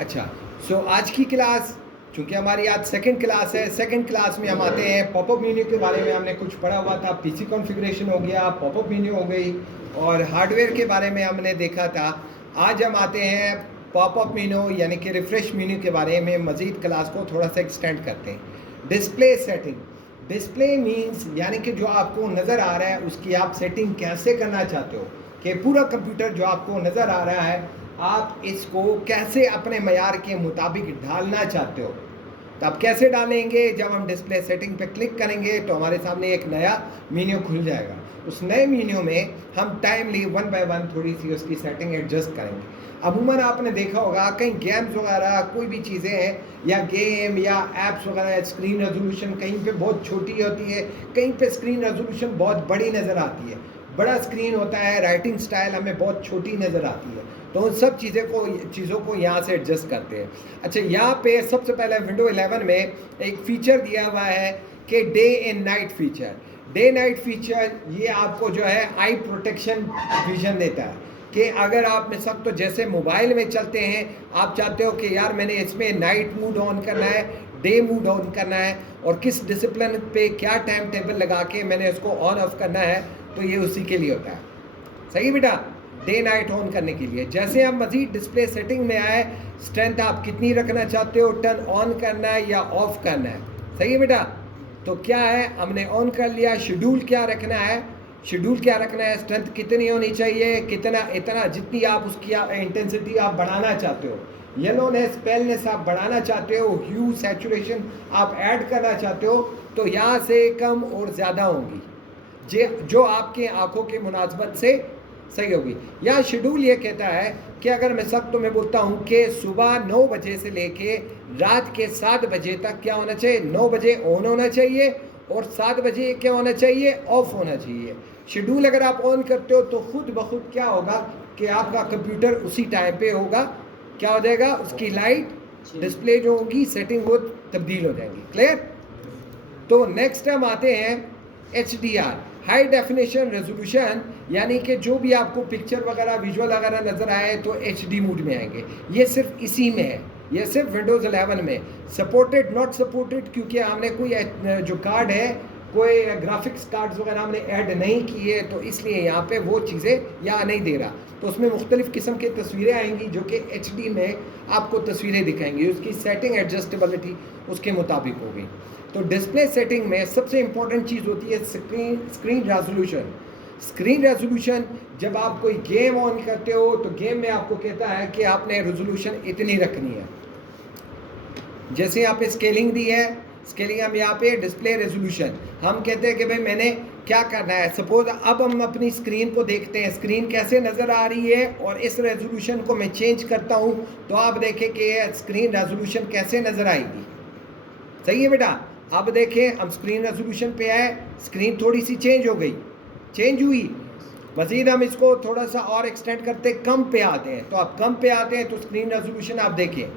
अच्छा, सो आज की क्लास, चूँकि हमारी आज सेकंड क्लास है, सेकंड क्लास में हम आते हैं पॉपअप मेन्यू के बारे में। हमने कुछ पढ़ा हुआ था, पीसी कॉन्फ़िगरेशन हो गया, पॉपअप मेन्यू हो गई और हार्डवेयर के बारे में हमने देखा था। आज हम आते हैं पॉपअप मेन्यू यानी कि रिफ्रेश मेन्यू के बारे में। मज़ीद क्लास को थोड़ा सा एक्सटेंड करते हैं। डिस्प्ले सेटिंग, डिस्प्ले मीन्स यानी कि जो आपको नज़र आ रहा है उसकी आप सेटिंग कैसे करना चाहते हो, कि पूरा कंप्यूटर जो आपको नज़र आ रहा है आप इसको कैसे अपने मयार के मुताबिक ढालना चाहते हो। तो आप कैसे डालेंगे? जब हम डिस्प्ले सेटिंग पे क्लिक करेंगे तो हमारे सामने एक नया मेन्यू खुल जाएगा। उस नए मेन्यू में हम टाइमली वन बाय वन थोड़ी सी उसकी सेटिंग एडजस्ट करेंगे। अमूमन आपने देखा होगा कहीं गेम्स वगैरह कोई भी चीज़ें हैं या गेम या एप्स वगैरह, स्क्रीन रेजोल्यूशन कहीं पे बहुत छोटी होती है, कहीं पे स्क्रीन रेजोल्यूशन बहुत बड़ी नज़र आती है। बड़ा स्क्रीन होता है, राइटिंग स्टाइल हमें बहुत छोटी नज़र आती है। तो उन सब चीज़ों को यहाँ से एडजस्ट करते हैं। अच्छा, यहाँ पे सबसे पहले विंडो 11 में एक फ़ीचर दिया हुआ है कि day and night feature. Day night feature ये आपको जो है आई प्रोटेक्शन विजन देता है कि अगर आप में सब तो जैसे मोबाइल में चलते हैं, आप चाहते हो कि यार मैंने इसमें नाइट मोड ऑन करना है, डे मोड ऑन करना है और किस डिसिप्लिन पे क्या टाइम टेबल लगा के मैंने उसको ऑन ऑफ करना है, तो ये उसी के लिए होता है। सही बेटा, डे नाइट ऑन करने के लिए। जैसे हम मज़ीद डिस्प्ले सेटिंग में आए, स्ट्रेंथ आप कितनी रखना चाहते हो, टर्न ऑन करना है या ऑफ करना है। सही है बेटा, तो क्या है हमने ऑन कर लिया। शेड्यूल क्या रखना है, शेड्यूल क्या रखना है, स्ट्रेंथ कितनी होनी चाहिए, कितना इतना जितनी आप उसकी इंटेंसिटी आप बढ़ाना चाहते हो, येलोनेस पेलनेस आप बढ़ाना चाहते हो, ह्यू सैचुरेशन आप ऐड करना चाहते हो, तो यहाँ से कम और ज़्यादा होंगी जो आपके आंखों के मुनासबत से सही होगी। या शेड्यूल ये कहता है कि अगर मैं सब तुम्हें बोलता हूँ कि सुबह 9 बजे से लेके रात के 7 बजे तक क्या होना चाहिए, 9 बजे ऑन होना चाहिए और 7 बजे क्या होना चाहिए, ऑफ होना चाहिए। शेड्यूल अगर आप ऑन करते हो तो खुद ब खुद क्या होगा कि आपका कंप्यूटर उसी टाइम पे होगा, क्या हो जाएगा, उसकी लाइट डिस्प्ले जो होगी सेटिंग वो तब्दील हो जाएगी। क्लियर? तो नेक्स्ट हम आते हैं HDR, हाई डेफिनेशन रेजोल्यूशन, यानी कि जो भी आपको पिक्चर वगैरह विजुअल वगैरह नज़र आए तो HD मोड में आएंगे। ये सिर्फ इसी में है, ये सिर्फ विंडोज़ 11 में। सपोर्टेड नॉट सपोर्टेड, क्योंकि हमने कोई जो कार्ड है, कोई ग्राफिक्स कार्ड्स वगैरह हमने ऐड नहीं किए, तो इसलिए यहाँ पे वो चीज़ें यहाँ नहीं दे रहा। तो उसमें मुख्तलिफ़ किस्म की तस्वीरें आएंगी जो कि HD में आपको तस्वीरें दिखाएंगी, उसकी सेटिंग एडजस्टेबिलिटी उसके मुताबिक होगी। तो डिस्प्ले सेटिंग में सबसे इम्पॉर्टेंट चीज़ होती है स्क्रीन रेजोल्यूशन। स्क्रीन रेजोल्यूशन, जब आप कोई गेम ऑन करते हो तो गेम में आपको कहता है कि आपने रेजोल्यूशन इतनी रखनी है। जैसे यहाँ पे स्केलिंग दी है, स्केलिंग हम यहाँ पे डिस्प्ले रेजोल्यूशन हम कहते हैं कि भाई मैंने क्या करना है। सपोज अब हम अपनी स्क्रीन को देखते हैं, स्क्रीन कैसे नज़र आ रही है और इस रेजोल्यूशन को मैं चेंज करता हूँ तो आप देखें कि स्क्रीन रेजोल्यूशन कैसे नज़र आएगी। सही है बेटा, अब देखें हम स्क्रीन रेजोल्यूशन पे आए, स्क्रीन थोड़ी सी चेंज हो गई, चेंज हुई। मज़ीद हम इसको थोड़ा सा और एक्सटेंड करते कम पे आते हैं, तो आप कम पे आते हैं तो स्क्रीन रेजोल्यूशन आप देखें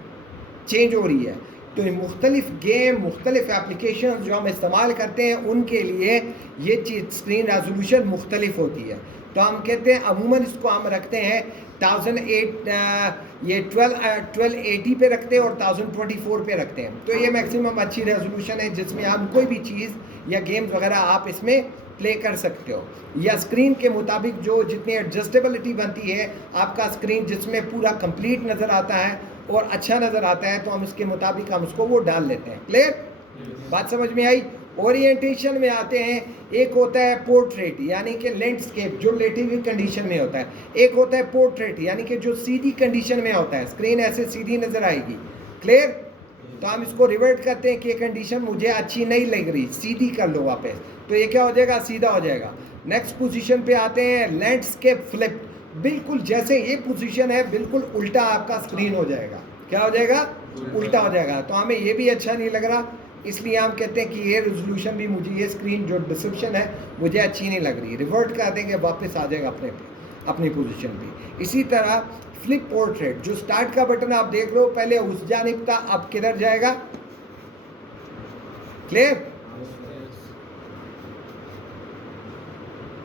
चेंज हो रही है। तो ये मुख्तलिफ गेम, मुख्तलिफ एप्लीकेशन जो हम इस्तेमाल करते हैं उनके लिए ये चीज़ स्क्रीन रेजोल्यूशन मुख्तलिफ होती है। तो हम कहते हैं अमूमन इसको हम रखते हैं 1280 पे रखते हैं और 1024 पे रखते हैं। तो ये मैक्सिमम अच्छी रेजोल्यूशन है जिसमें हम कोई भी चीज़ या गेम्स वगैरह आप इसमें प्ले कर सकते हो, या स्क्रीन के मुताबिक जो जितनी एडजस्टेबिलिटी बनती है, आपका स्क्रीन जिसमें पूरा कंप्लीट नज़र आता है और अच्छा नज़र आता है तो हम इसके मुताबिक हम उसको वो डाल लेते हैं। क्लियर? बात समझ में आई? ओरिएंटेशन में आते हैं, एक होता है पोर्ट्रेट यानी कि लैंडस्केप जो लेटी हुई कंडीशन में होता है, एक होता है पोर्ट्रेट यानी कि जो सीधी कंडीशन में होता है, स्क्रीन ऐसे सीधी नज़र आएगी। क्लियर? तो हम इसको रिवर्ट करते हैं कि ये कंडीशन मुझे अच्छी नहीं लग रही, सीधी कर लो वापस, तो ये क्या हो जाएगा, सीधा हो जाएगा। नेक्स्ट पोजीशन पे आते हैं लैंडस्केप फ्लिप, बिल्कुल जैसे ये पोजीशन है बिल्कुल उल्टा आपका स्क्रीन हो जाएगा। क्या हो जाएगा? उल्टा हो जाएगा। तो हमें ये भी अच्छा नहीं लग रहा, इसलिए हम कहते हैं कि ये रेजोल्यूशन भी मुझे, ये स्क्रीन जो डिस्क्रिप्शन है मुझे अच्छी नहीं लग रही, रिवर्ट कर देंगे, वापस आ जाएगा अपनी पोजीशन पे। इसी तरह फ्लिप पोर्ट्रेट, जो स्टार्ट का बटन आप देख रहे हो पहले उस जानिब था, अब किधर जाएगा। क्लियर?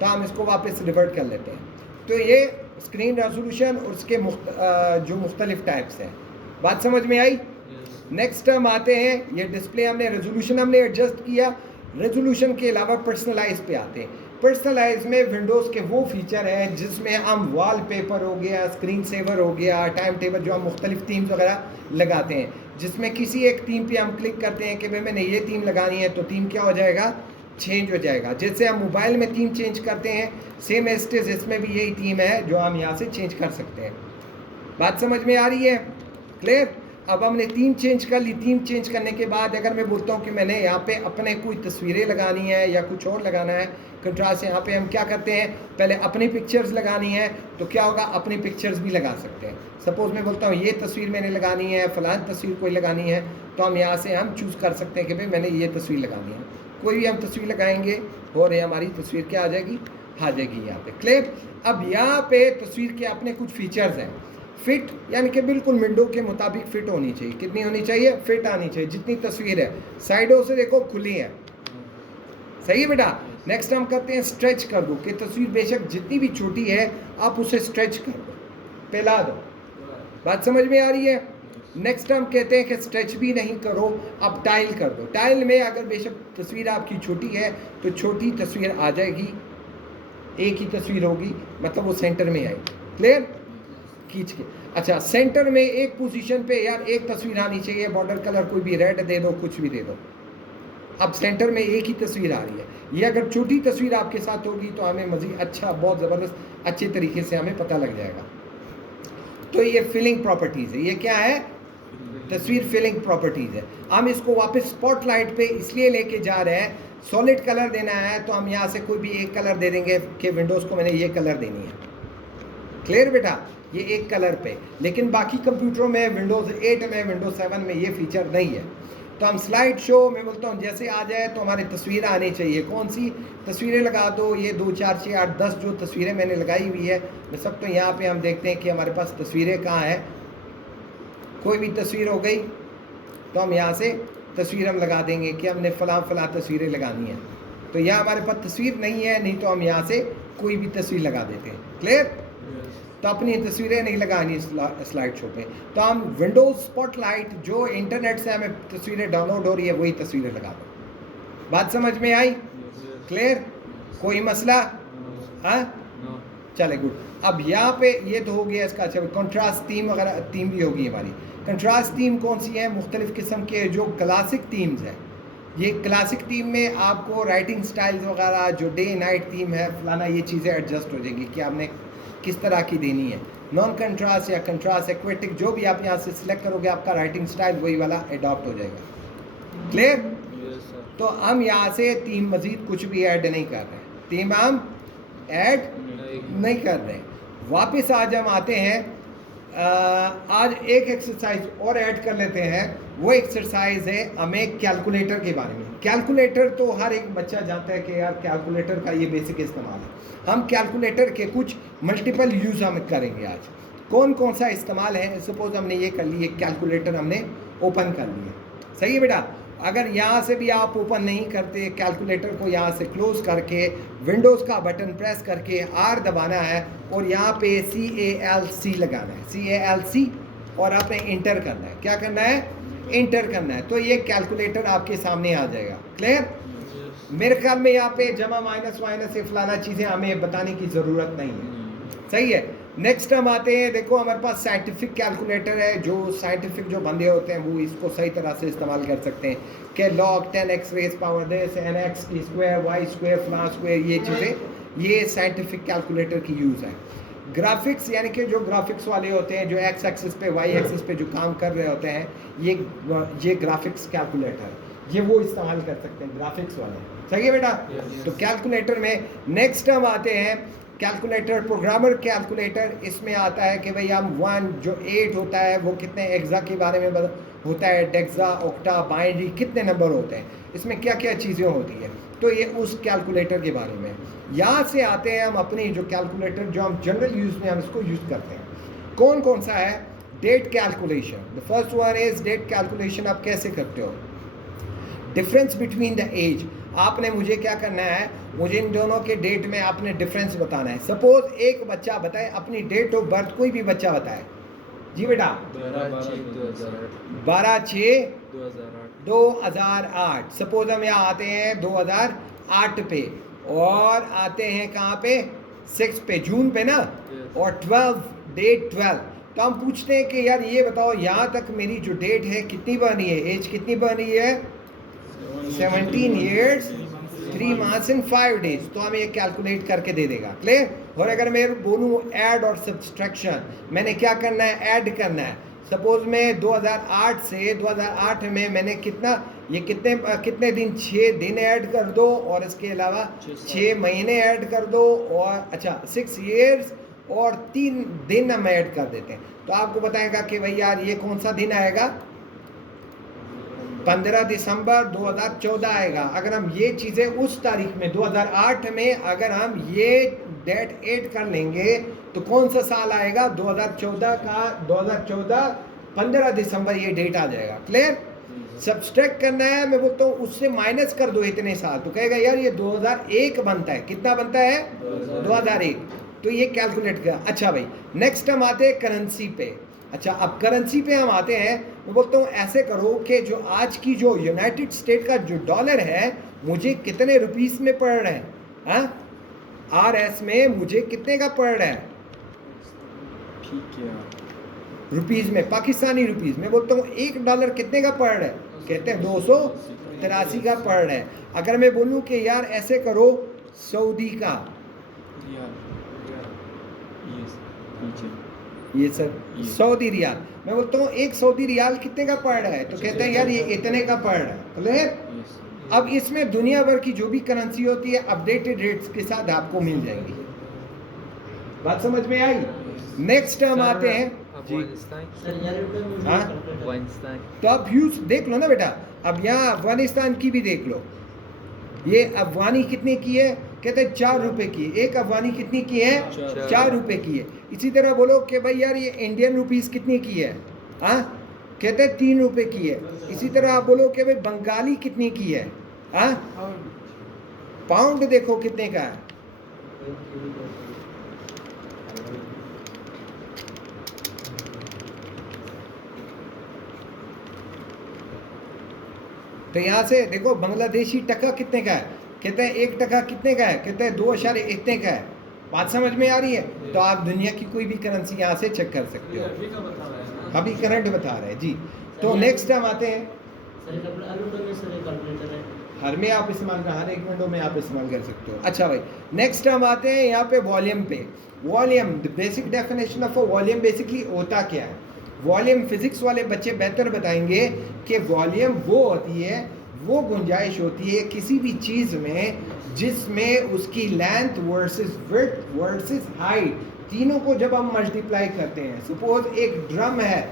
तो हम इसको वापस रिवर्ट कर लेते हैं। तो ये स्क्रीन रेजोल्यूशन और उसके जो मुख्तलिफ टाइप्स हैं। बात समझ में आई? नेक्स्ट हम आते हैं, ये डिस्प्ले हमने रेजोल्यूशन हमने एडजस्ट किया। रेजोल्यूशन के अलावा पर्सनलाइज पे आते हैं। पर्सनलाइज में विंडोज़ के वो फीचर हैं जिसमें हम वॉलपेपर हो गया, स्क्रीन सेवर हो गया, टाइम टेबल जो हम मुख्तलिफ थीम्स वगैरह लगाते हैं, जिसमें किसी एक थीम पे हम क्लिक करते हैं कि भाई मैंने ये थीम लगानी है, तो थीम क्या हो जाएगा, चेंज हो जाएगा। जैसे हम मोबाइल में थीम चेंज करते हैं, सेम एस्टेज इसमें भी यही थीम है जो हम यहाँ से चेंज कर सकते हैं। बात समझ में आ रही है? क्लियर? अब हमने थीम चेंज कर ली। थीम चेंज करने के बाद अगर मैं बोलता हूँ कि मैंने यहाँ पे अपने कोई तस्वीरें लगानी है या कुछ और लगाना है, कंट्रास्ट यहाँ पे हम क्या करते हैं, पहले अपनी पिक्चर्स लगानी है, तो क्या होगा, अपनी पिक्चर्स भी लगा सकते हैं। सपोज मैं बोलता हूँ ये तस्वीर मैंने लगानी है, फलान तस्वीर कोई लगानी है, तो हम यहाँ से हम चूज़ कर सकते हैं कि भाई मैंने ये तस्वीर लगानी है। कोई भी हम तस्वीर लगाएंगे और ये हमारी तस्वीर क्या आ जाएगी, आ जाएगी यहाँ पे। क्लियर? अब यहाँ पे तस्वीर के अपने कुछ फीचर्स हैं। फिट यानी कि बिल्कुल विंडो के मुताबिक फिट होनी चाहिए। कितनी होनी चाहिए? फिट आनी चाहिए। जितनी तस्वीर है साइडों से देखो खुली है, सही है बेटा। नेक्स्ट हम करते हैं स्ट्रेच कर दो, कि तस्वीर बेशक जितनी भी छोटी है आप उसे स्ट्रेच कर दो, फैला दो। बात समझ में आ रही है? नेक्स्ट हम कहते हैं कि स्ट्रेच भी नहीं करो, आप टाइल कर दो। टाइल में अगर बेशक तस्वीर आपकी छोटी है तो छोटी तस्वीर आ जाएगी, एक ही तस्वीर होगी, मतलब वो सेंटर में आएगी। क्लियर? खींच के, अच्छा सेंटर में एक पोजीशन पे यार एक तस्वीर आनी चाहिए, बॉर्डर कलर कोई भी रेड दे दो, कुछ भी दे दो। अब सेंटर में एक ही तस्वीर आ रही है। ये अगर छोटी तस्वीर आपके साथ होगी तो हमें मज़ीद अच्छा, बहुत ज़बरदस्त अच्छे तरीके से हमें पता लग जाएगा। तो ये फिलिंग प्रॉपर्टीज़ है। ये क्या है? तस्वीर फिलिंग प्रॉपर्टीज़ है। हम इसको वापस स्पॉटलाइट पे इसलिए लेके जा रहे हैं, सॉलिड कलर देना है तो हम यहाँ से कोई भी एक कलर दे देंगे कि विंडोज़ को मैंने ये कलर देनी है। क्लियर बेटा? ये एक कलर पे, लेकिन बाकी कंप्यूटरों में विंडोज़ 8 में, विंडोज़ 7 में ये फीचर नहीं है। तो हम स्लाइड शो में बोलता हूँ जैसे आ जाए तो हमारी तस्वीरें आनी चाहिए। कौन सी तस्वीरें लगा दो, ये 2 4 6 8 10 जो तस्वीरें मैंने लगाई हुई है मैं सब, तो यहाँ पे हम देखते हैं कि हमारे पास तस्वीरें कहाँ हैं। कोई भी तस्वीर हो गई तो हम यहाँ से तस्वीर हम लगा देंगे कि हमने फ़लाँ तस्वीरें लगानी है। तो यहाँ हमारे पास तस्वीर नहीं है, नहीं तो हम यहाँ से कोई भी तस्वीर लगा देते हैं। क्लियर? तो अपनी तस्वीरें नहीं लगानी स्लाइड शो पे, तो हम विंडोज़ स्पॉटलाइट जो इंटरनेट से हमें तस्वीरें डाउनलोड हो रही है वही तस्वीरें लगा दो। बात समझ में आई? क्लियर? कोई मसला? हाँ, चले गुड। अब यहाँ पे ये तो हो गया इसका। अच्छा, कंट्रास्ट थीम वगैरह थीम भी होगी हमारी। कंट्रास्ट थीम कौन सी है? मुख्तलिफ़ किस्म के जो क्लासिक थीम्स हैं। ये क्लासिक थीम में आपको राइटिंग स्टाइल्स वगैरह, जो डे नाइट थीम है फलाना, ये चीज़ें एडजस्ट हो जाएंगी कि आपने किस तरह की देनी है। नॉन कंट्रास्ट या कंट्रास्ट एक्वेटिक जो भी आप यहाँ से सिलेक्ट करोगे, आपका राइटिंग स्टाइल वही वाला अडॉप्ट हो जाएगा। क्लियर? तो हम यहाँ से थीम मज़ीद कुछ भी ऐड नहीं कर रहे, थीम हम ऐड नहीं कर रहे। वापस आज हम आते हैं, आज एक एक्सरसाइज और ऐड कर लेते हैं। वो एक्सरसाइज है हमें कैलकुलेटर के बारे में। कैलकुलेटर तो हर एक बच्चा जानता है कि यार कैलकुलेटर का ये बेसिक इस्तेमाल है। हम कैलकुलेटर के कुछ मल्टीपल यूज़ हम करेंगे आज। कौन कौन सा इस्तेमाल है? सपोज हमने ये कर लिए, कैलकुलेटर हमने ओपन कर लिया, सही है बेटा। अगर यहाँ से भी आप ओपन नहीं करते, कैलकुलेटर को यहाँ से क्लोज करके विंडोज़ का बटन प्रेस करके R दबाना है और यहाँ पे CALC लगाना है, CALC, और आपने इंटर करना है। क्या करना है? इंटर करना है। तो ये कैलकुलेटर आपके सामने आ जाएगा। क्लियर? मेरे ख्याल में यहाँ पे जमा माइनस वाइनस ये फलाना चीज़ें हमें बताने की ज़रूरत नहीं है, सही है। नेक्स्ट हम आते हैं, देखो हमारे पास साइंटिफिक कैलकुलेटर है। जो साइंटिफिक जो बंदे होते हैं वो इसको सही तरह से इस्तेमाल कर सकते हैं कि log 10x raise power this nx की स्क्वायर y स्क्वायर फलाना स्क्वायर, ये चीज़ें ये साइंटिफिक कैलकुलेटर की यूज़ है। ग्राफिक्स यानी कि जो ग्राफिक्स वाले होते हैं, जो x एक्सिस पे y एक्सिस पे जो काम कर रहे होते हैं, ये ग्राफिक्स कैलकुलेटर ये वो इस्तेमाल कर सकते हैं, ग्राफिक्स वाले, सही है बेटा। तो कैलकुलेटर में नेक्स्ट हम आते हैं कैलकुलेटर, प्रोग्रामर कैलकुलेटर। इसमें आता है कि भाई हम 1 जो 8 होता है वो कितने एक्सा के बारे में होता है, डेक्सा, ऑक्टा, बाइनरी, कितने नंबर होते हैं, इसमें क्या क्या चीज़ें होती है, तो ये उस कैलकुलेटर के बारे में। यहाँ से आते हैं हम अपनी जो कैलकुलेटर जो हम जनरल यूज़ में हम इसको यूज़ करते हैं। कौन कौन सा है? Date calculation. The first one is date calculation. आप कैसे करते हो? Difference between the age. आपने मुझे क्या करना है, मुझे इन दोनों के डेट में आपने डिफरेंस बताना है। सपोज एक बच्चा बताए अपनी डेट ऑफ बर्थ, कोई भी बच्चा बताए, जी बेटा 12/6/2008। सपोज हम यहाँ आते हैं 2008 पे और आते हैं कहाँ पे 6 पे, जून पे ना, और 12 डेट 12। तो हम पूछते हैं कि यार ये बताओ यहाँ तक मेरी जो डेट है कितनी बनी है, एज कितनी बनी है, 17 years 3 months and 5 days। तो हमें ये कैलकुलेट करके दे देगा, क्लियर। और अगर मैं बोलूँ ऐड और सब्सट्रैक्शन, मैंने क्या करना है, ऐड करना है। सपोज मैं 2008 से 2008 में मैंने कितना, ये कितने दिन, 6 दिन ऐड कर दो और इसके अलावा 6 महीने ऐड कर दो, और अच्छा 6 years और 3 दिन हम ऐड कर देते हैं। तो आपको बताएगा कि भाई यार ये कौन सा दिन आएगा, 15 दिसंबर 2014 आएगा। अगर हम ये चीज़ें उस तारीख में 2008 में अगर हम ये डेट ऐड कर लेंगे तो कौन सा साल आएगा, 2014 का, 2014 15 दिसंबर ये डेट आ जाएगा, क्लियर। सब्सट्रैक्ट करना है, मैं बोलता हूँ उससे माइनस कर दो इतने साल, तो कहेगा यार ये 2001 बनता है। कितना बनता है, 2001। तो ये कैलकुलेट किया। अच्छा भाई, नेक्स्ट हम आते हैं करेंसी पे। अच्छा, अब करेंसी पे हम आते हैं। मैं बोलता हूँ ऐसे करो कि जो आज की जो यूनाइटेड स्टेट का जो डॉलर है मुझे कितने रुपीस में पड़ रहा है, हाँ, RS में मुझे कितने का पड़ रहा है, ठीक है, रुपीस में, पाकिस्तानी रुपीस में। बोलता हूँ $1 कितने का पड़ रहा है, कहते हैं 283 का पड़ रहा है। अगर मैं बोलूँ कि यार ऐसे करो सऊदी का, ये सर सऊदी रियाल, मैं बोलता हूँ एक सऊदी रियाल कितने का पड़ रहा है, तो कहते हैं यार ये इतने का पड़ रहा है, क्लियर। अब इसमें दुनिया भर की जो भी करेंसी होती है अपडेटेड रेट्स के साथ आपको मिल जाएंगी। बात समझ में आई। नेक्स्ट हम आते हैं जी, हाँ, तो आप यूज देख लो ना बेटा। अब यहाँ अफगानिस्तान की भी देख लो, ये अफगानी कितने की है, कहते हैं 4 रुपए की। एक अफगानी कितनी की है, 4 रुपए की है। इसी तरह बोलो कि भाई यार ये इंडियन रुपीस कितनी की है, हाँ, कहते हैं 3 रुपए की है। इसी तरह आप बोलो कि भाई बंगाली कितनी की है, हाँ, पाउंड देखो कितने का है, तो यहाँ से देखो बांग्लादेशी टका कितने का है, कहते हैं 1 टका कितने का है, कहते हैं 2 इशारे इतने का है। बात समझ में आ रही है। तो आप दुनिया की कोई भी करेंसी यहाँ से चेक कर सकते हो, अभी करंट बता रहे हैं जी। तो नेक्स्ट हम आते हैं, हर में आप इस्तेमाल कर, हर एक विंडो में आप इस्तेमाल कर सकते हो। अच्छा भाई, नेक्स्ट हम आते हैं यहाँ पे वॉल्यूम पे। Volume, the basic definition of a volume basically होता क्या है। वॉल्यूम फिजिक्स वाले बच्चे बेहतर बताएंगे कि वॉल्यूम वो होती है, वो गुंजाइश होती है किसी भी चीज़ में जिसमें उसकी length versus width versus height, तीनों को जब हम मल्टीप्लाई करते हैं। सपोज एक ड्रम है,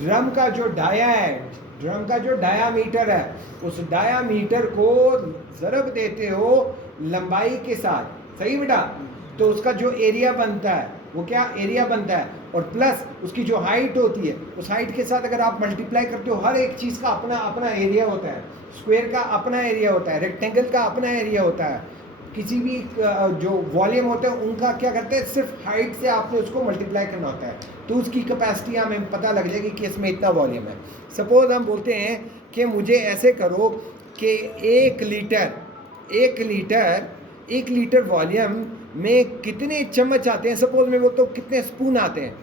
ड्रम का जो डाया है, ड्रम का जो डायामीटर है, उस डायामीटर को ज़रब देते हो लंबाई के साथ, सही बेटा, तो उसका जो एरिया बनता है वो क्या एरिया बनता है, और प्लस उसकी जो हाइट होती है उस हाइट के साथ अगर आप मल्टीप्लाई करते हो, हर एक चीज़ का अपना अपना एरिया होता है। स्क्वायर का अपना एरिया होता है, रेक्टेंगल का अपना एरिया होता है, किसी भी जो वॉल्यूम होते हैं उनका क्या करते हैं, सिर्फ हाइट से आपने उसको मल्टीप्लाई करना होता है, तो उसकी कैपेसिटी हमें पता लग जाएगी कि इसमें इतना वॉल्यूम है। सपोज हम बोलते हैं कि मुझे ऐसे करो कि 1 लीटर वॉल्यूम में कितने चम्मच आते हैं। सपोज मैं बोलता हूँ कितने स्पून आते हैं,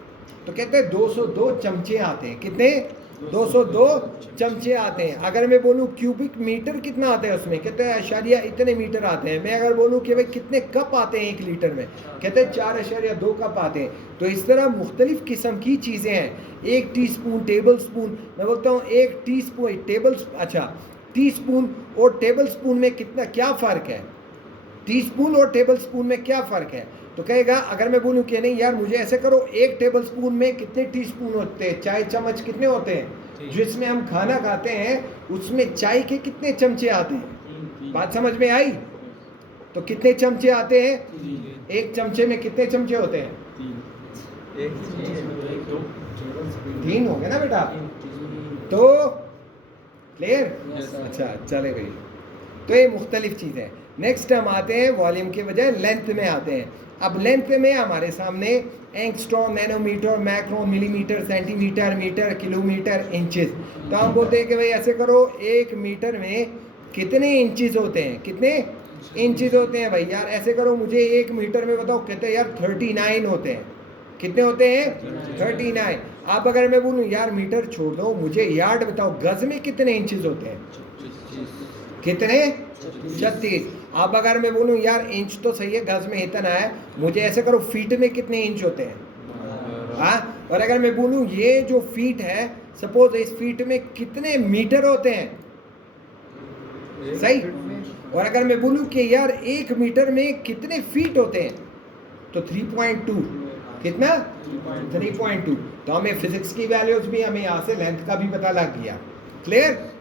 तो कहते हैं 202 चमचे आते हैं। कितने, 202 चमचे आते हैं। अगर मैं बोलूँ क्यूबिक मीटर कितना आता है उसमें, कहते हैं अशारिया इतने मीटर आते हैं। मैं अगर बोलूँ कि भाई कितने कप आते हैं 1 लीटर में, कहते हैं 4.2 कप आते हैं। तो इस तरह मुख्तलिफ़ किस्म की चीज़ें हैं। 1 टीस्पून, टेबल स्पून, मैं बोलता हूँ 1 टीस्पून टीस्पून और टेबल स्पून में कितना क्या फ़र्क है, टीस्पून और टेबल स्पून में क्या फ़र्क है। तो कहेगा अगर मैं बोलूँ कि नहीं यार मुझे ऐसे करो, 1 टेबल स्पून में कितने टीस्पून होते हैं, चाय चम्मच कितने होते हैं, जिसमें हम खाना खाते हैं उसमें चाय के कितने चमचे आते हैं। बात समझ में आई। तो कितने चमचे आते हैं, 1 चमचे में कितने चमचे होते हैं, 3 हो गए ना बेटा। तो क्लियर, अच्छा चले गई। तो ये मुख्तलिफ चीज़ें। नेक्स्ट हम आते हैं वॉल्यूम के बजाय लेंथ में आते हैं। अब लेंथ में हमारे सामने angstrom, nanometre, micron, millimetre, centimetre, metre, kilometre, inches. तो हम बोलते हैं कि भाई ऐसे करो, 1 मीटर में कितने इंचेस होते हैं, कितने इंचेस होते हैं भाई यार। ऐसे करो, मुझे 1 मीटर में बताओ कितने यार, 39 होते हैं। कितने होते हैं? 39। अब अगर मैं बोलूँ यार मीटर छोड़ दो, मुझे यार्ड बताओ, गज में कितने इंचेस होते हैं? कितने? 36। अब अगर मैं बोलूँ यार इंच तो सही है, गज में इतना है, मुझे ऐसे करो फीट में कितने इंच होते हैं? हाँ। और अगर मैं बोलूँ ये जो फीट है, सपोज इस फीट में कितने मीटर होते हैं? सही। और अगर मैं बोलूँ कि यार 1 मीटर में कितने फीट होते हैं, तो 3.2। कितना? 3.2। तो हमें फिजिक्स की वैल्यूज भी, हमें यहाँ से लेंथ का भी पता लग गया। क्लियर?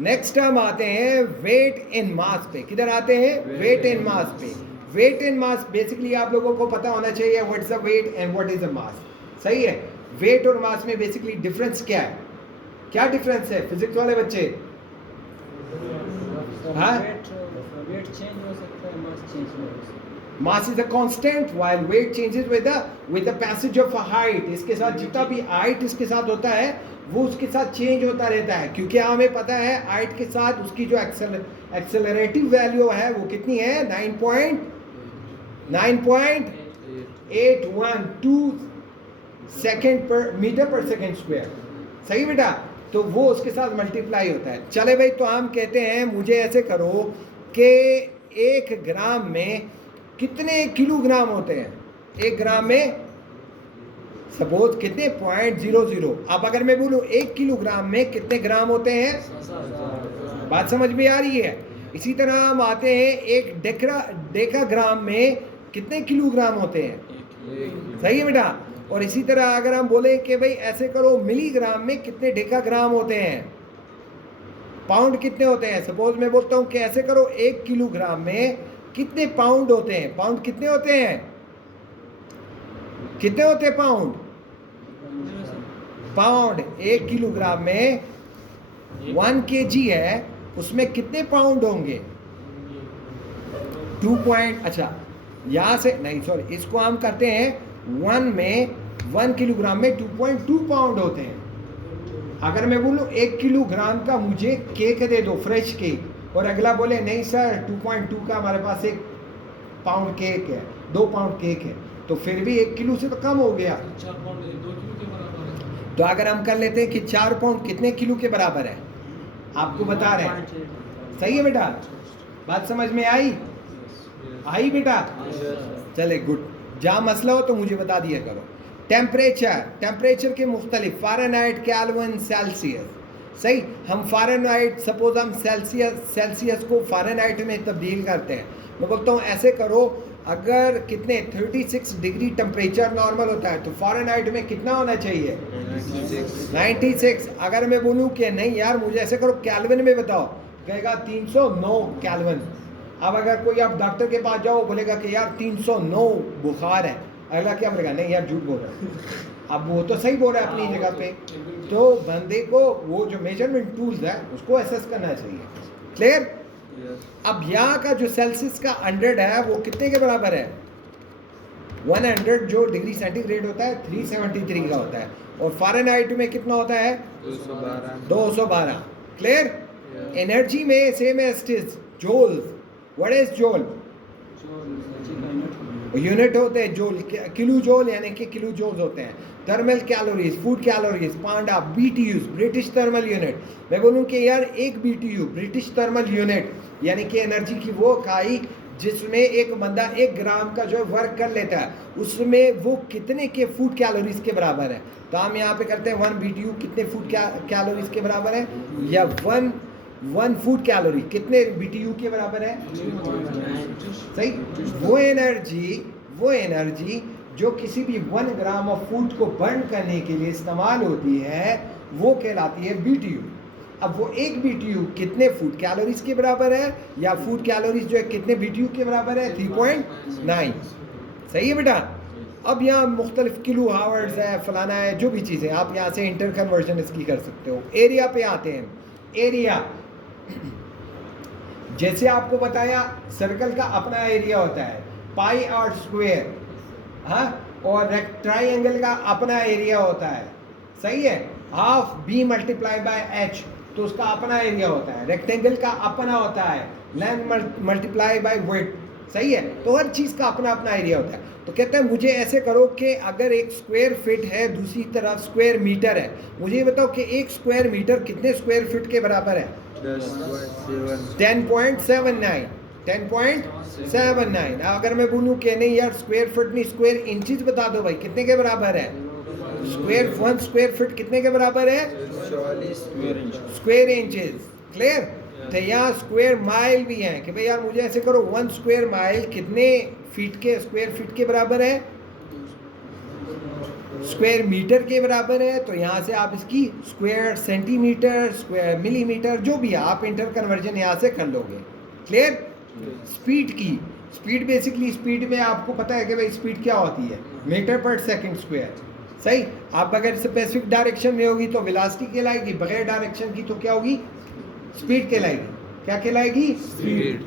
नेक्स्ट हम आते हैं वेट इन मास पे। किधर आते हैं? वेट इन मास पे। वेट इन मास बेसिकली आप लोगों को पता होना चाहिए what is a weight and what is a mass. सही है। वेट और मास में बेसिकली डिफरेंस क्या है? क्या डिफरेंस है फिजिक्स वाले बच्चे? हाँ? वेट चेंज हो सकता है, मास चेंज नहीं हो सकता। Mass is a constant while weight changes with the passage of a height। इसके साथ जितना भी height इसके साथ होता है वो उसके साथ चेंज होता रहता है, क्योंकि हमें पता है height के साथ उसकी जो एक्सेलरेटिव वैल्यू है वो कितनी है? 9.812 सेकेंड पर मीटर पर सेकेंड स्क्वायर। सही बेटा? तो वो उसके साथ मल्टीप्लाई होता है। चले भाई, तो हम कहते हैं मुझे ऐसे करो कि 1 ग्राम में कितने किलोग्राम होते हैं? 1 ग्राम में सपोज कितने? 0.00। अब अगर मैं बोलूं 1 किलोग्राम में कितने ग्राम होते हैं? बात समझ में आ रही है? इसी तरह हम आते हैं 1 डेकाग्राम में कितने किलोग्राम होते हैं? सही है बेटा? और इसी तरह अगर हम बोले कि भाई ऐसे करो, मिलीग्राम में कितने डेकाग्राम होते हैं? पाउंड कितने होते हैं? सपोज मैं बोलता हूं कि ऐसे करो, 1 किलोग्राम में कितने पाउंड होते हैं? पाउंड कितने होते हैं? कितने होते हैं पाउंड? पाउंड 1 किलोग्राम में 1 kg है, उसमें कितने पाउंड होंगे? 2 अच्छा यहां से नहीं, सॉरी, इसको हम करते हैं 1 किलोग्राम में 2.2 पाउंड होते हैं। अगर मैं बोलूं 1 किलोग्राम का मुझे केक दे दो, फ्रेश केक, और अगला बोले नहीं सर 2.2 का हमारे पास 1 पाउंड केक है, 2 पाउंड केक है, तो फिर भी 1 किलो से तो कम हो गया। 4 पाउंड 2 किलो के बराबर है। तो अगर हम कर लेते हैं कि 4 पाउंड कितने किलो के बराबर है, आपको बता रहे हैं। सही है बेटा? बात समझ में आई? आई बेटा? चले गुड। जहाँ मसला हो तो मुझे बता दिया करो। टेम्परेचर के मुख्तलिफ, फ़ारेनहाइट, केल्विन, सेल्सियस। सही। हम फ़ारेनहाइट, सपोज हम सेल्सियस को फ़ारेनहाइट में तब्दील करते हैं। मैं बोलता हूँ ऐसे करो, अगर कितने 36 डिग्री टेम्परेचर नॉर्मल होता है, तो फ़ारेनहाइट में कितना होना चाहिए? 96। अगर मैं बोलूँ कि नहीं यार मुझे ऐसे करो केल्विन में बताओ, कहेगा 309 केल्विन। अब अगर कोई आप डॉक्टर के पास जाओ, बोलेगा कि यार 309 बुखार है, अगला क्या बोलेगा? नहीं यार झूठ बोल रहा है। अब वो तो सही बोल रहा है अपनी जगह पे। तो बंदे को वो जो मेजरमेंट टूल्स है उसको एसेस करना चाहिए। क्लियर? अब यहाँ का जो सेल्सियस का 100 है वो कितने के बराबर है? 100 जो डिग्री सेंटीग्रेड होता है 373 का होता है, और फ़ारेनहाइट में कितना होता है? 212। क्लियर? एनर्जी में same as is joule. What is joule? Unit होते हैं जूल, किलो जूल यानी कि किलो जूल्स होते हैं। थर्मल कैलोरीज, फूड कैलोरीज, पांडा, BTUs, ब्रिटिश थर्मल यूनिट। मैं बोलूँ कि यार 1 BTU ब्रिटिश थर्मल यूनिट यानी कि एनर्जी की वो इकाई जिसमें एक बंदा 1 ग्राम का जो है वर्क कर लेता है, उसमें वो कितने के फूड कैलोरीज के बराबर है? तो हम यहाँ पे करते हैं 1 BTU कितने फूड कैलोरीज के बराबर है, या 1 फूड कैलोरी कितने BTU के बराबर है? सही। वो एनर्जी जो किसी भी 1 ग्राम ऑफ फूड को बर्न करने के लिए इस्तेमाल होती है वो कहलाती है BTU। अब वो 1 BTU कितने फूड कैलोरीज के बराबर है, या फूड कैलोरीज जो है कितने BTU के बराबर है? 3.9। सही है बेटा? अब यहाँ मुख्तलिफ किलो हावर्स है, फलाना है, जो भी चीज़ें आप यहाँ से इंटर कन्वर्जन इसकी कर सकते हो। एरिया पे आते हैं। एरिया जैसे आपको बताया सर्कल का अपना एरिया होता है, पाई आर स्क्वायर, हाँ, और ट्राइंगल का अपना एरिया होता है, सही है, half B multiply by H, तो उसका अपना एरिया होता है, रेक्टेंगल का अपना होता है, लेंथ मल्टीप्लाई बाय विड्थ, सही है, तो हर चीज़ का अपना अपना एरिया होता है। तो कहते हैं मुझे ऐसे करो कि अगर एक स्क्वायर फीट है, दूसरी तरफ स्क्वायर मीटर है, मुझे ये बताओ कि एक स्क्वायर मीटर कितने स्क्वायर फीट के बराबर है? 10.79, 10.79। अगर मैं बोलूँ कि नहीं यार स्क्वायर फीट नहीं, स्क्वायर इंचेस बता दो भाई, कितने के बराबर है? वन स्क्वायर फीट कितने के बराबर है? Square inches. क्लियर? तो यहाँ स्क्वायर माइल भी है कि भाई यार मुझे ऐसे करो 1 स्क्वायर माइल कितने फीट के, स्क्वायर फीट के बराबर है? स्क्वायर मीटर के बराबर है। तो यहाँ से आप इसकी स्क्वायर सेंटीमीटर, स्क्वायर मिलीमीटर, जो भी है आप इंटर कन्वर्जन यहाँ से कर लोगे। क्लियर? स्पीड की, स्पीड बेसिकली स्पीड में आपको पता है कि भाई स्पीड क्या होती है? मीटर पर सेकंड स्क्वायर, सही। आप अगर स्पेसिफिक डायरेक्शन में होगी तो वेलोसिटी कहलाएगी, बगैर डायरेक्शन की तो क्या होगी? स्पीड कहलाएगी। क्या कहलाएगी? स्पीड।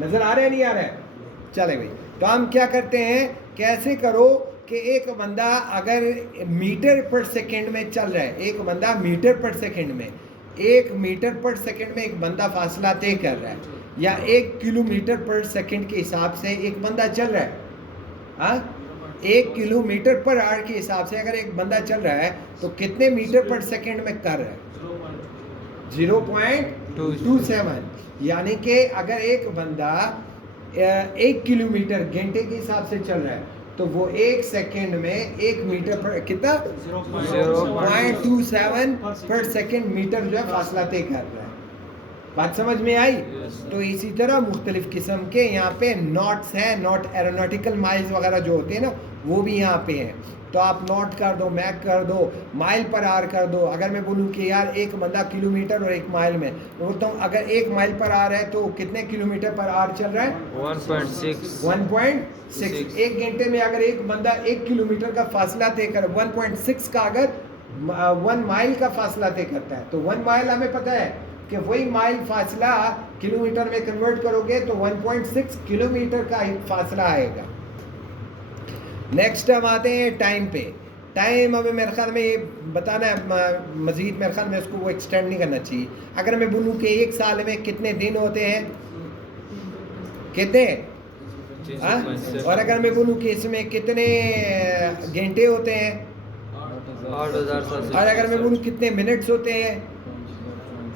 नजर आ रहा है नहीं आ रहा है? चले भाई, तो हम क्या करते हैं, कैसे करो कि एक बंदा अगर मीटर पर सेकंड में चल रहा है, एक बंदा मीटर पर सेकंड में, 1 मीटर पर सेकंड में एक बंदा फासला तय कर रहा है, या 1 किलोमीटर पर सेकंड के हिसाब से एक बंदा चल रहा है, हाँ, 1 किलोमीटर पर आवर के हिसाब से अगर एक बंदा चल रहा है तो कितने मीटर पर सेकंड में कर रहा है? 0.27। यानी कि अगर एक बंदा 1 किलोमीटर घंटे के हिसाब से चल रहा है तो वो 1 सेकंड में 1 मीटर पर कितना? 0.27 पर सेकंड मीटर जो है फासला तय कर रहा है। बात समझ में आई? तो इसी तरह मुख्तलिफ किस्म के यहाँ पे नॉट्स हैं, नॉट एरोनॉटिकल माइल्स वगैरह जो होते हैं ना, वो भी यहाँ पे हैं। तो आप नॉट कर दो, मैक कर दो, माइल पर आर कर दो। अगर मैं बोलूँ कि यार एक बंदा किलोमीटर और 1 माइल में, मैं बोलता हूँ अगर 1 माइल पर आर है तो कितने किलोमीटर पर आर चल रहा है? 1.6। 1 घंटे में अगर एक बंदा 1 किलोमीटर का फासला तय कर, 1.6 का अगर 1 माइल का फासला तय करता है, तो 1 माइल हमें पता है कि वही माइल फासला किलोमीटर में कन्वर्ट करोगे तो 1.6 किलोमीटर का फासला आएगा। नेक्स्ट हम आते हैं टाइम पे। टाइम हमें मेरे ख्याल में ये बताना है मज़ीद, मेरे ख्याल में उसको वो एक्सटेंड नहीं करना चाहिए। अगर मैं बोलूँ कि 1 साल में कितने दिन होते हैं, कितने, और अगर मैं बोलूँ कि इसमें कितने घंटे होते हैं, 8,000। और अगर मैं बोलूँ कितने मिनट्स होते हैं,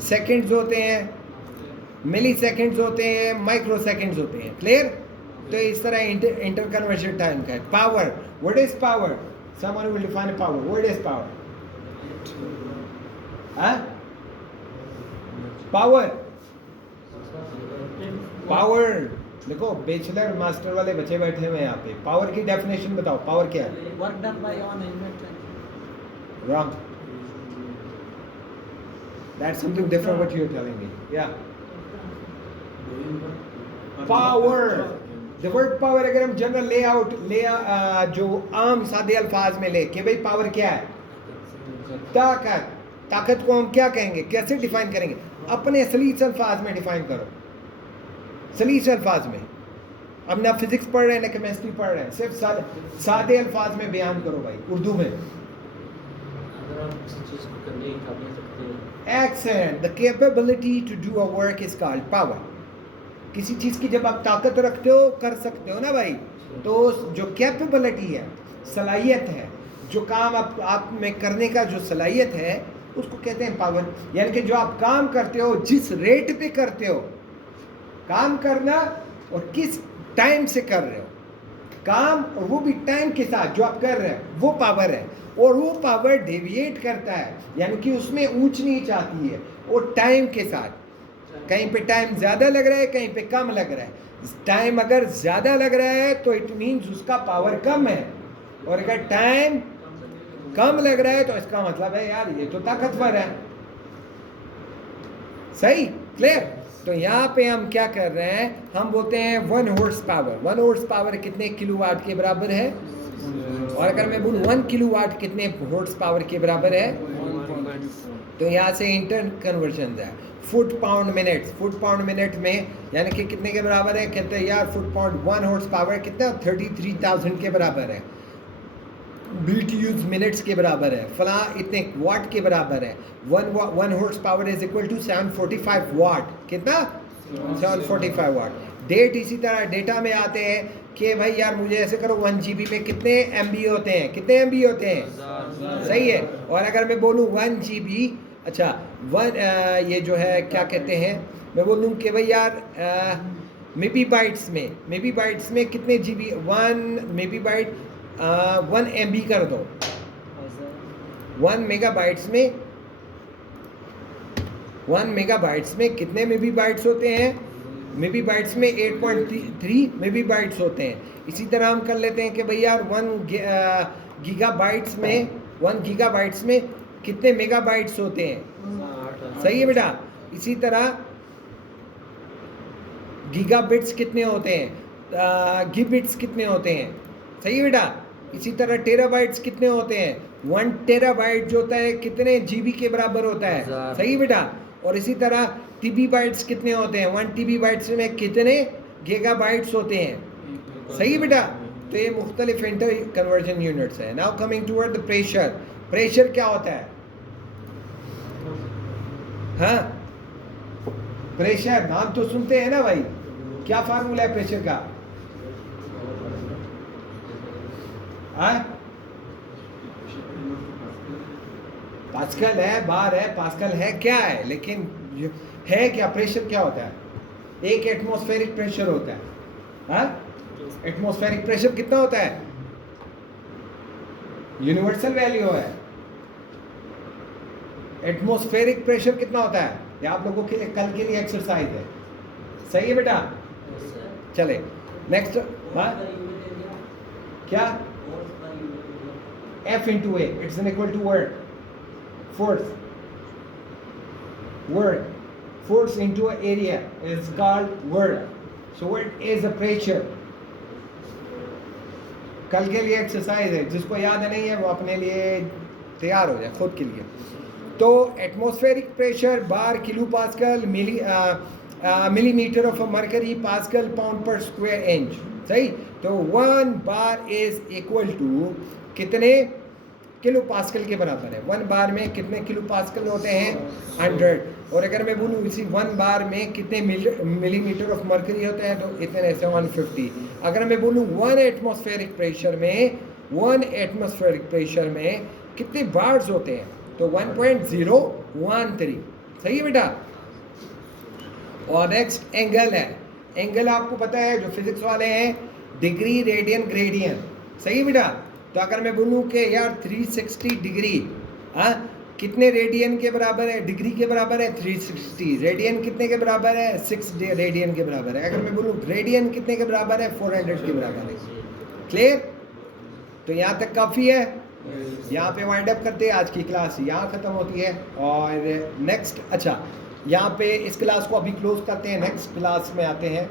सेकंड्स होते हैं, मिली सेकंड्स होते हैं, माइक्रो सेकंड्स होते हैं। क्लियर? तो इस तरह इंटर कन्वर्जन टाइम का है। Power, what is power? Someone will define power. What is power? Power, power देखो बैचलर मास्टर वाले बच्चे बैठे हुए हैं यहाँ पे। पावर की डेफिनेशन बताओ, पावर क्या है? Work done by on invention. Wrong. That's something different what you're telling me. Yeah. Power. The word power अगर हम जनरल लेआउट जो आम सादे अल्फाज में ले कि भाई पावर क्या है? ताकत। ताकत को हम क्या कहेंगे, कैसे डिफाइन करेंगे? अपने सलीस अल्फाज में डिफाइन करो, सलीस अल्फाज में। अब ना फिजिक्स पढ़ रहे हैं ना केमिस्ट्री पढ़ रहे हैं, सिर्फ सादे अल्फाज में बयान करो भाई, उर्दू में। Excellent. The capability to do a work is called power. किसी चीज़ की जब आप ताकत रखते हो, कर सकते हो ना भाई, तो जो कैपेबिलिटी है, सलाहियत है, जो काम आप में करने का जो सलाहियत है, उसको कहते हैं पावर। यानी कि जो आप काम करते हो, जिस रेट पे करते हो, काम करना और किस टाइम से कर रहे हो काम, और वो भी टाइम के साथ जो आप कर रहे हैं, वो पावर है। और वो पावर डेविएट करता है, यानी कि उसमें ऊंच नीच आती है, और टाइम के साथ। कहीं पे टाइम ज़्यादा लग रहा है, कहीं पे कम लग रहा है। टाइम अगर ज़्यादा लग रहा है तो इट मीन्स उसका पावर कम है, और अगर टाइम कम लग रहा है तो इसका मतलब है यार ये तो ताकतवर है। सही? क्लियर? तो यहाँ पे हम क्या कर रहे हैं, हम बोलते हैं 1 हॉर्स पावर। 1 हॉर्स पावर कितने किलोवाट के बराबर है? और अगर मैं बोलूँ 1 किलोवाट कितने हॉर्स पावर के बराबर है? तो यहाँ से इंटर कन्वर्जन है। फुट पाउंड मिनट में यानी कि कितने के बराबर है? कहते हैं यार फुट पाउंड 1 हॉर्स पावर कितना 33,000 के बराबर है। BTUs मिनट्स के बराबर है, फला इतने वाट के बराबर है। 1 horse power is equal to 745 watt. कितना? 745 वाट। डेट इसी तरह डेटा में आते हैं कि भाई यार मुझे ऐसे करो 1 GB में कितने MB होते हैं? कितने MB होते हैं? सही है। और अगर मैं बोलूँ 1 GB, अच्छा ये जो है क्या कहते हैं, मैं बोलूँ कि भाई यार मेबी बाइट्स में कितने GB? 1 मेबी बाइट 1 MB कर दो। 1 मेगाबाइट्स में कितने मेबी बाइट्स होते हैं? मेबी बाइट्स में 8.3 मेबी बाइट्स होते हैं। इसी तरह हम कर लेते हैं कि भाई यार 1 गीगाबाइट्स में कितने मेगाबाइट्स होते हैं? सही है बेटा। इसी तरह गीगाबिट्स कितने होते हैं? गिबिट्स कितने होते हैं? सही है बेटा। इसी तरह टेराबाइट्स कितने होते हैं? 1 टेराबाइट जो होता है कितने GB के बराबर होता है? सही बेटा। और इसी तरह TB बाइट्स कितने होते हैं? 1 TB बाइट्स में कितने गीगाबाइट्स होते हैं? सही बेटा। तो ये मुख्तलिफ इंटर कन्वर्जन यूनिट्स हैं। Now coming toward the pressure क्या होता है? हाँ, प्रेशर नाम तो सुनते हैं ना भाई, क्या फार्मूला है प्रेशर का? पास्कल है, बार है, पास्कल है, क्या है, लेकिन है क्या? प्रेशर क्या होता है? एक एटमॉस्फेरिक प्रेशर होता है। हाँ, एटमॉस्फेरिक प्रेशर कितना होता है? यूनिवर्सल वैल्यू है। एटमॉस्फेरिक प्रेशर कितना होता है? ये आप लोगों के लिए कल के लिए एक्सरसाइज है। सही है बेटा। चले नेक्स्ट। क्या? F into A, it's an equal to word. Force into an area is called word. So what is a pressure? कल के लिए एक्सरसाइज है, जिसको याद नहीं है वो अपने लिए तैयार हो जाए खुद के लिए। तो atmospheric pressure bar kilo pascal millimetre of mercury pascal pound पर स्क्वायर इंच। सही। तो 1 बार इज इक्वल टू कितने किलो पास्कल के बराबर है? 1 बार में कितने किलो पास्कल होते हैं? 100। और अगर मैं बोलूँ इसी 1 बार में कितने मिलीमीटर ऑफ मरकरी होते हैं तो इतने से 150। अगर मैं बोलूँ 1 एटमॉस्फेरिक प्रेशर में कितने बार्स होते हैं तो 1.013। सही है बेटा। और नेक्स्ट एंगल है। एंगल आपको पता है जो फिजिक्स वाले हैं, डिग्री रेडियन ग्रेडियन। सही है बेटा। तो अगर मैं बोलूँ कि यार 360 डिग्री कितने रेडियन के बराबर है? डिग्री के बराबर है 360। रेडियन कितने के बराबर है? 6 रेडियन के बराबर है। अगर मैं बोलूँ रेडियन कितने के बराबर है? 400 के बराबर है। क्लियर? तो यहाँ तक काफ़ी है। यहाँ पे वाइंड अप करते हैं। आज की क्लास यहाँ ख़त्म होती है। और नेक्स्ट, अच्छा यहाँ पे इस क्लास को अभी क्लोज करते हैं, नेक्स्ट क्लास में आते हैं।